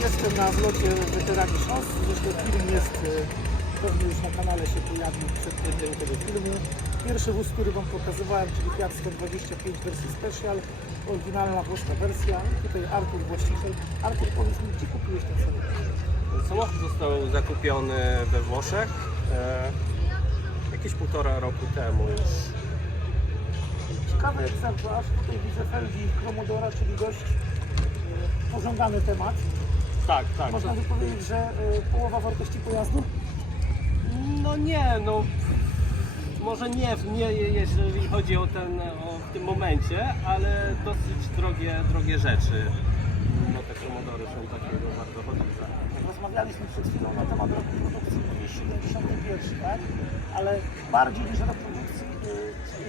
Jestem na zlocie weterani szos. Zresztą film jest e, pewnie już na kanale się pojawił przed premierą tego filmu. Pierwszy wóz, który Wam pokazywałem, czyli Fiat 125 wersji Special. Oryginalna włoska wersja. Tutaj Artur właściciel. Artur, powiedz mi, gdzie kupiłeś ten samochód? Samochód został zakupiony we Włoszech e, jakieś półtora roku temu już. Ciekawy egzemplarz. Tutaj widzę felgi Chromodora, czyli dość e, pożądany temat. Tak, tak. Można by powiedzieć, że e, połowa wartości pojazdu. No nie, no może nie, nie jeżeli chodzi o ten, o w tym momencie, ale dosyć drogie, drogie rzeczy. No te komodory są takiego bardzo chodliwe. Rozmawialiśmy przed chwilą na temat roku produkcji 71, tak? Ale bardziej niż rok produkcji y,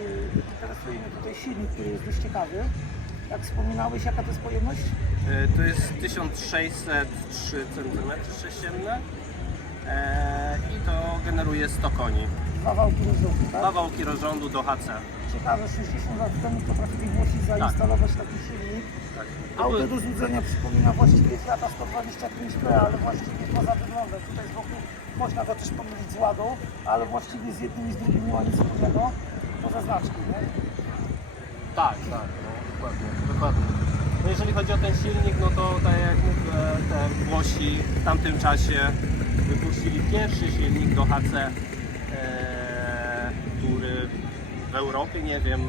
y, interesuje mnie tutaj silnik, który jest dość ciekawy. Jak wspominałeś, jaka to jest pojemność? E, To jest 1603 cm sześcienne e, i to generuje 100 koni. Dwa wałki rozrządu, tak? Dwa wałki rozrządu do HC. Ciekawe, 60 lat temu potrafili Włosi zainstalować taki silnik. Tak. Auto do złudzenia przypomina właściwie Fiata 125P, ale właściwie poza wyglądem. Tutaj z boku można go też pomylić z Ładą, ale właściwie z jednym i z drugim nie ma nic wspólnego. Poza znaczką, nie? Tak, tak, no, dokładnie, dokładnie. No jeżeli chodzi o ten silnik, no to tak jak mówię, te Włosi w tamtym czasie wypuścili pierwszy silnik do HC, e, który w Europie, nie wiem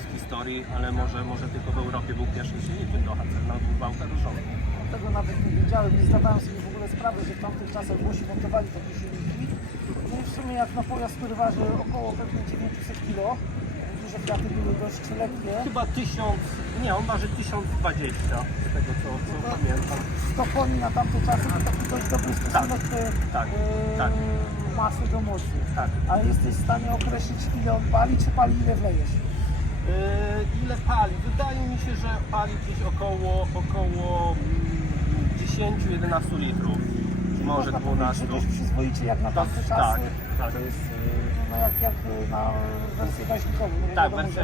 z historii, ale może, może tylko w Europie był pierwszym silnikiem do HC na dwuwałkę rozrządu. Tego nawet nie wiedziałem, nie zdawałem sobie w ogóle sprawy, że w tamtych czasach Włosi montowali takie silniki. No i w sumie jak na pojazd, który waży około pewnie 900 kg, duże Fiaty były dość lekkie. Chyba 1000, nie, on waży 1020, z tego co, co pamiętam. 100 koni na tamte czasy to taki dość dobry stosunek e, tak, e, tak. masy do mocy. Tak. Ale jesteś w stanie określić ile on pali, czy pali ile wlejesz? Yy, ile pali? Wydaje mi się, że pali gdzieś około, około mm, 10-11 litrów. Może Można powiedzieć, 12. że dość przyzwoicie jak na To- tamte tak, czasy. tak. To jest e, no jak, jak na wersję gaźnikową. nie Tak, wersja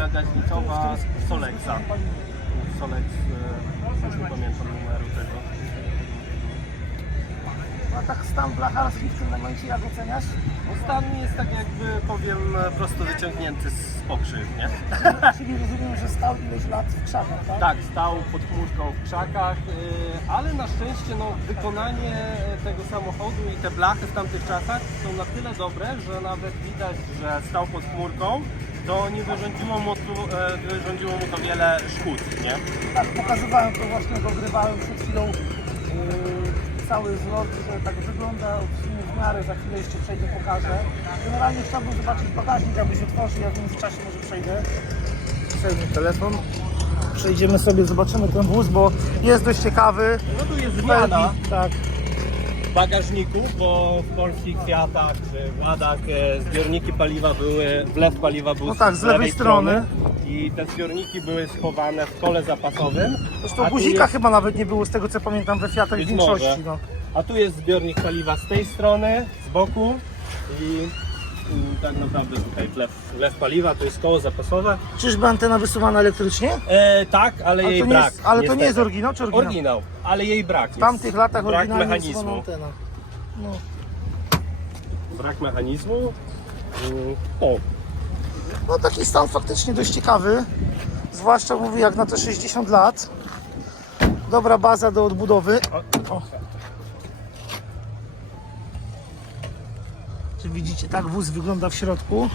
jest- Solexa. Solex, yy, już nie pamiętam numeru tego. No tak stan blacharski w tym momencie jak oceniasz? Ostatni jest tak jakby powiem prosto wyciągnięty z pokrzyw, nie? Czyli rozumiem, że stał ileś lat w krzakach, tak? Tak, stał pod chmurką w krzakach, yy, ale na szczęście no, wykonanie tego samochodu i te blachy w tamtych czasach są na tyle dobre, że nawet widać, że stał pod chmurką, to nie wyrządziło mu, e, wyrządziło mu to wiele szkód, nie? Tak, pokazywałem to właśnie, dogrywałem przed chwilą cały zlot, że tak wygląda w sumie w miarę, za chwilę jeszcze przejdę, pokażę. Generalnie chciałbym zobaczyć bagażnik, abyś otworzył, ja w międzyczasie może przejdę. Przejdę telefon. Przejdziemy sobie, zobaczymy ten wóz, bo jest dość ciekawy. No tu jest zmiana Tak, bagażników, bo w polskich Fiatach czy Ładach e, zbiorniki paliwa były, wlew paliwa był No tak, z lewej strony. i te zbiorniki były schowane w kole zapasowym. zresztą a tu guzika jest- chyba nawet nie było z tego co pamiętam we Fiatach w Być większości. może. No. A tu jest zbiornik paliwa z tej strony, z boku i tak naprawdę tutaj wlew, wlew paliwa, to jest koło zapasowe. Czyżby antena wysuwana elektrycznie? E, tak, ale, Ale jej brak. jest, ale to nie niestety. jest oryginał czy oryginał? Oryginał, ale jej brak. W tamtych latach brak mechanizmu. No. Brak mechanizmu. Mm, O, No taki stan faktycznie dość ciekawy. Zwłaszcza mówię jak na te 60 lat. Dobra baza do odbudowy. O. widzicie, tak wóz wygląda w środku.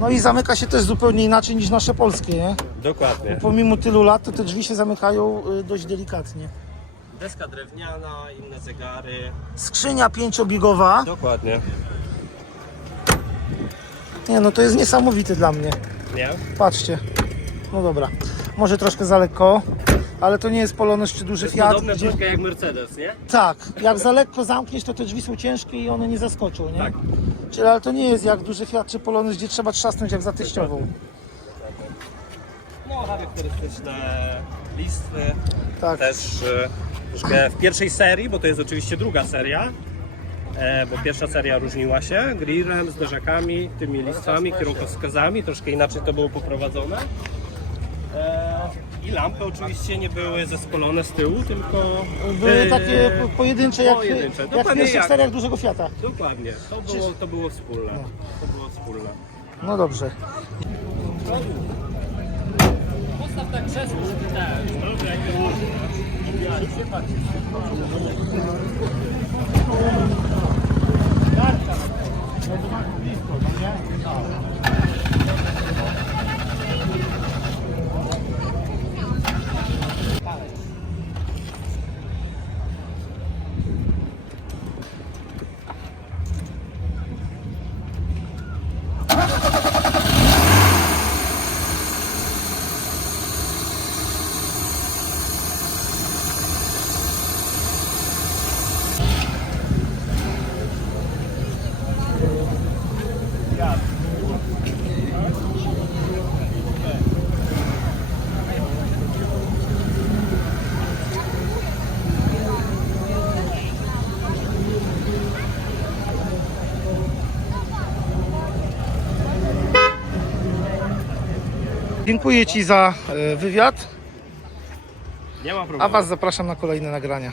No i zamyka się też zupełnie inaczej niż nasze polskie, nie? dokładnie. Pomimo tylu lat, to te drzwi się zamykają y, dość delikatnie. Deska drewniana, inne zegary. Skrzynia pięciobiegowa. Dokładnie. Nie no, to jest niesamowity dla mnie. Nie? Patrzcie. No dobra. Może troszkę za lekko, ale to nie jest Polonez czy duży To jest Fiat. podobne Gdzie... troszkę jak Mercedes, nie? Tak, jak za lekko zamkniesz, to te drzwi są ciężkie i one nie zaskoczą, nie? Tak. Czyli ale to nie jest jak duży Fiat czy Polonez, gdzie trzeba trzasnąć jak za teściową. No, charakterystyczne listwy. Tak. Też e, troszkę w pierwszej serii, bo to jest oczywiście druga seria, e, bo pierwsza seria różniła się grillem, zderzakami, tymi listwami, kierunkowskazami, troszkę inaczej to było poprowadzone. E, I lampy oczywiście nie były zespolone z tyłu, tylko Były e, takie po- pojedyncze, jak, pojedyncze. jak w Dokładnie pierwszych jak- seriach dużego Fiata. Dokładnie, to było, to było wspólne. To było wspólne. No dobrze. Dziękuję Ci za e, wywiad, Nie ma problemu. a Was zapraszam na kolejne nagrania.